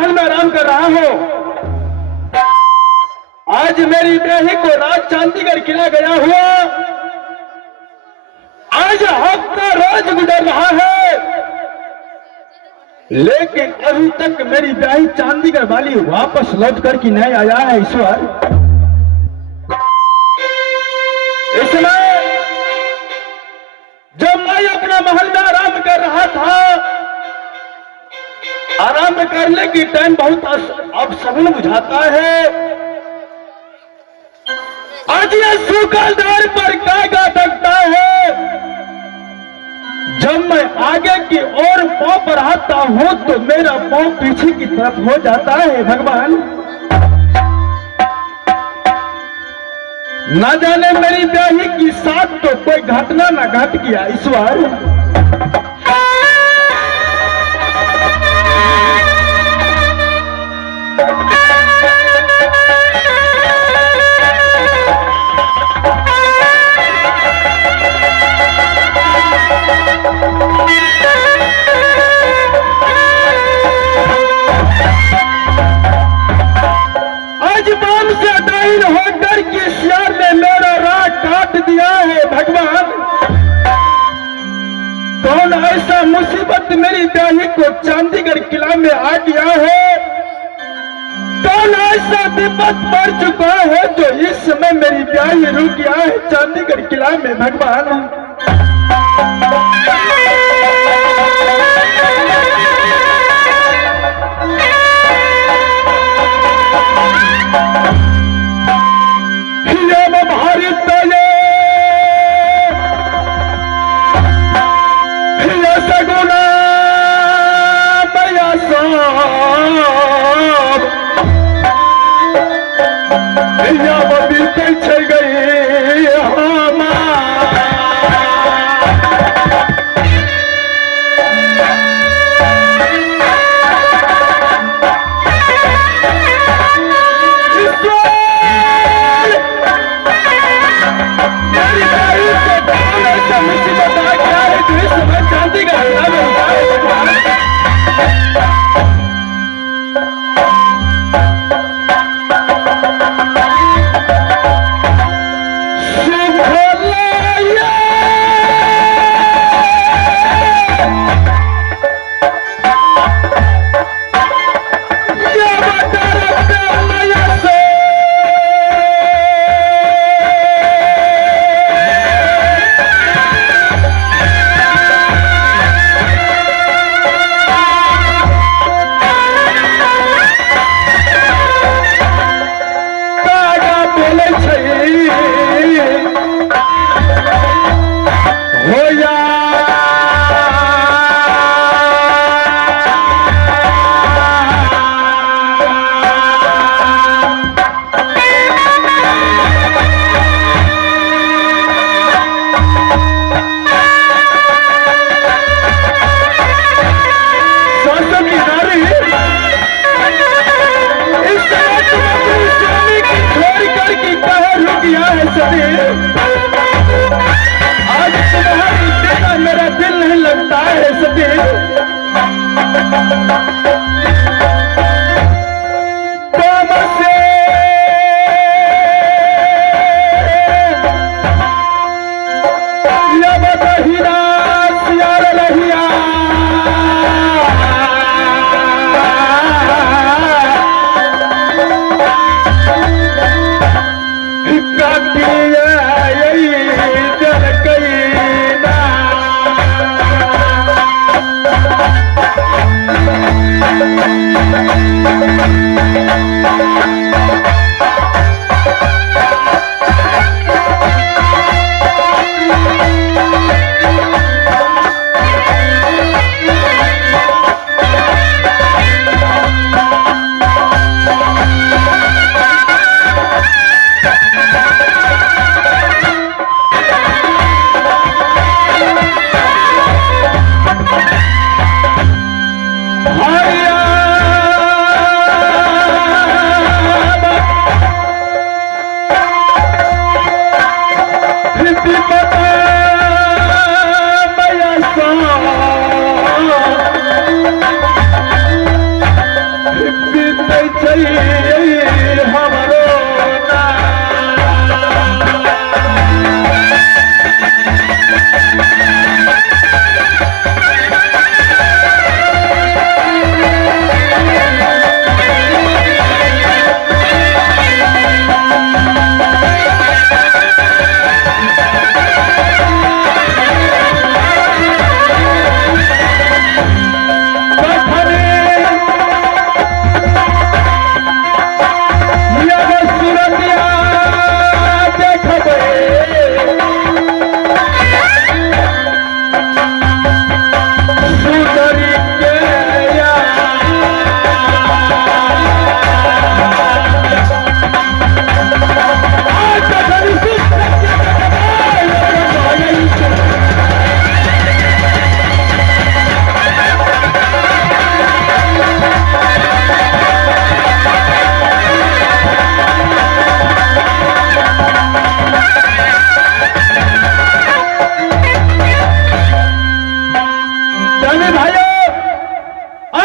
महल में आराम कर रहा हूं। आज मेरी बेही को रात चांदीगढ़ किला गया हुआ, आज हफ्ता रोज गुजर रहा है, लेकिन अभी तक मेरी ब्याही चांदीगढ़ वाली वापस लौट कर की नहीं आया है। ईश्वर, इसमें जब मैं अपना महल में आराम कर रहा था, आराम करने की टाइम बहुत अब सगुन बुझाता है। आज ये सूखलदार पर कागा तकता है। जब मैं आगे की ओर पांव बढ़ाता हूं तो मेरा पांव पीछे की तरफ हो जाता है। भगवान, ना जाने मेरी ब्याही की साथ तो कोई घटना ना घट गया। ईश्वर, ऐसा मुसीबत मेरी ब्याही को चांदीगढ़ किला में आ गया है, कौन ऐसा विपत पड़ चुका है जो इस समय मेरी ब्याही रुक गया है चांदीगढ़ किला में। भगवान,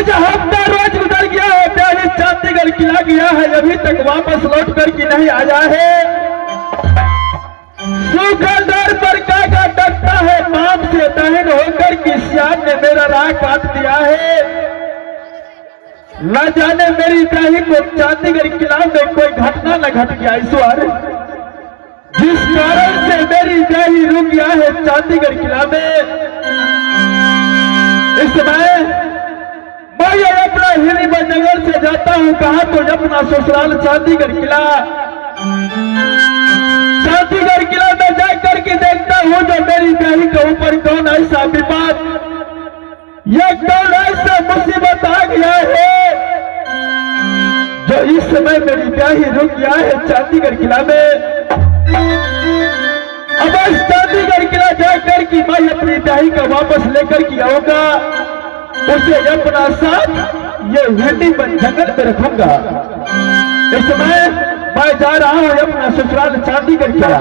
आज हफ्ता रोज गुजर गया है, प्यारी चांदीगढ़ किला गया है, अभी तक वापस लौट कर के नहीं आया है। सूखादार पर कागा डरता है, पाप से दहन होकर की सियान ने मेरा राह काट दिया है। न जाने मेरी ब्याही को चांदीगढ़ किला में कोई घटना न घट गया ईश्वर, जिस कारण से मेरी ब्याही रुक गया है चांदीगढ़ किला में। इस समय मैं अपना हिरीबा नगर से जाता हूँ, कहा तो अपना ससुराल चांदीगढ़ किला। चांदीगढ़ किला में जाकर के देखता हूँ जो मेरी ब्याही के ऊपर कौन ऐसा विपद, यह कौन ऐसा मुसीबत आ गया है जो इस समय मेरी ब्याही रुक गया है चांदीगढ़ किला में। अब इस चांदीगढ़ किला जाकर के मैं अपनी ब्याही का वापस लेकर के आऊंगा, उसे अपना साथ ये हिंडीबन जंगल में रखूंगा। इस समय मैं जा रहा हूं अपना ससुराल चांदीगढ़ किला।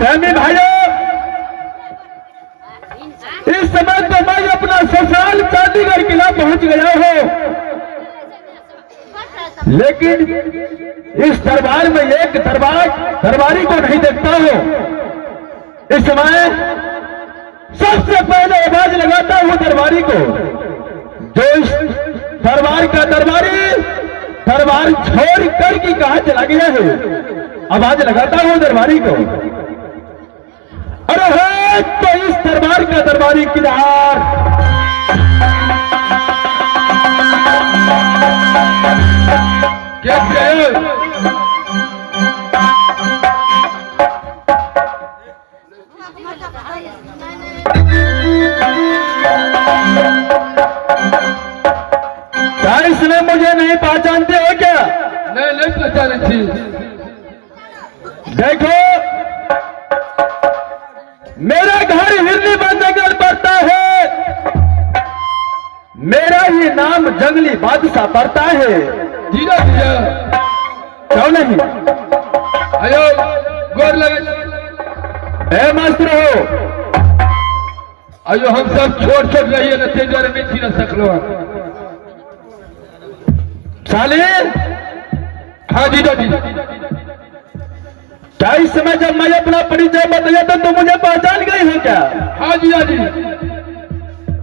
प्रेमी भाइयों, इस समय तो मैं अपना ससुराल चांदीगढ़ किला पहुंच गया हूं, लेकिन इस दरबार में एक दरबारी को नहीं देखता हूं। इस समय सबसे पहले आवाज लगाता हूं दरबारी को, जो इस दरबार का दरबार छोड़ करके कहां चला गया है। आवाज लगाता हूं दरबारी को, अरे है तो इस दरबार का दरबारी किधर। क्या इसने मुझे मुझे नहीं पहचानते हो क्या? नहीं नहीं पहचाने थी। देखो, मेरा घर हिरनी जंगल पड़ता है, मेरा ही नाम जंगली बादशाह पड़ता है। जीजा जीजा क्यों नहीं? आयो गोर लगे। ए मास्टर हो, आयो हम सब छोट छोट रहिए न ते द्वारे में थी न सकलो। साले, हाँ जीजा जी। क्या इस समय जब मैं अपना परिचय बताया तो तुम मुझे पहचान गई हो क्या? हाँ जीजा जी।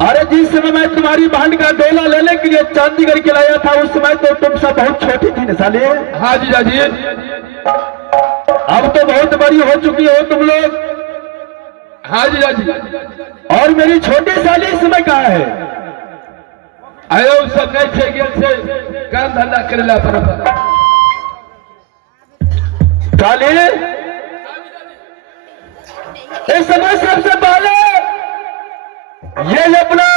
अरे जिस समय मैं तुम्हारी बहन का डोला लेने के लिए चंडीगढ़ के लाया था, उस समय तो तुम सब बहुत छोटी थी न साले। हाँ जीजा जी। अब तो बहुत बड़ी हो चुकी हो तुम लोग। हाँ जीजा जी। और मेरी छोटी साली इस समय कहाँ है? आयो सब नहीं थे गेल से काम धंधा करेला पर साली, इस समय सबसे पहले ये अपना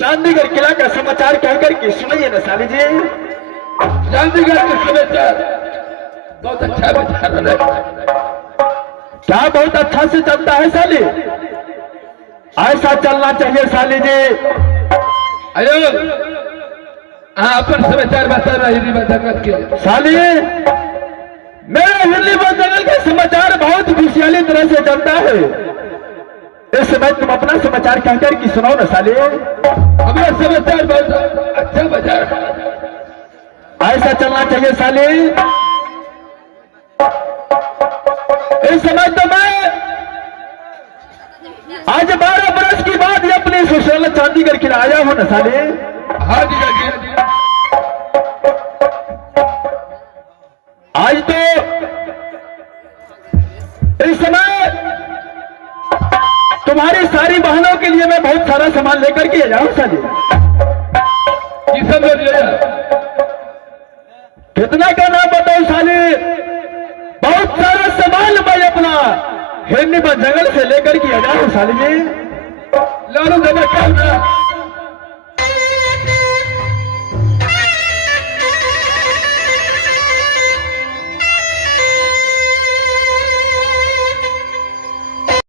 चंडीगढ़ किला का समाचार कहकर के सुनिए ना साली जी। चंडीगढ़ के समाचार बहुत अच्छा विचार है। क्या बहुत अच्छा से चलता है साली? ऐसा चलना चाहिए साली जी। आयो हाँ अपन समाचार बता रही जगत के। साली, मेरा हिरनी जंगल का समाचार बहुत खुशहाली तरह से चलता है। इस समय तुम अपना समाचार कहकर की सुनाओ ना साली। हमारा समाचार बहुत अच्छा बाजार है। ऐसा चलना चाहिए साली। इस समय तो मैं आज 12 बरस की बाद ये अपने ससुराल चंडीगढ़ के लिए आया हूं ना साली। हाँ जीजा जी। आज तो इस समय तुम्हारी सारी बहनों के लिए मैं बहुत सारा सामान लेकर के आया हूं साली। ये सब ले लिया। कितना का नाम बताओ साली? बहुत सारा सामान मैं अपना हिरनी जंगल से लेकर के आया हूं साली जी। लालू दबा क्या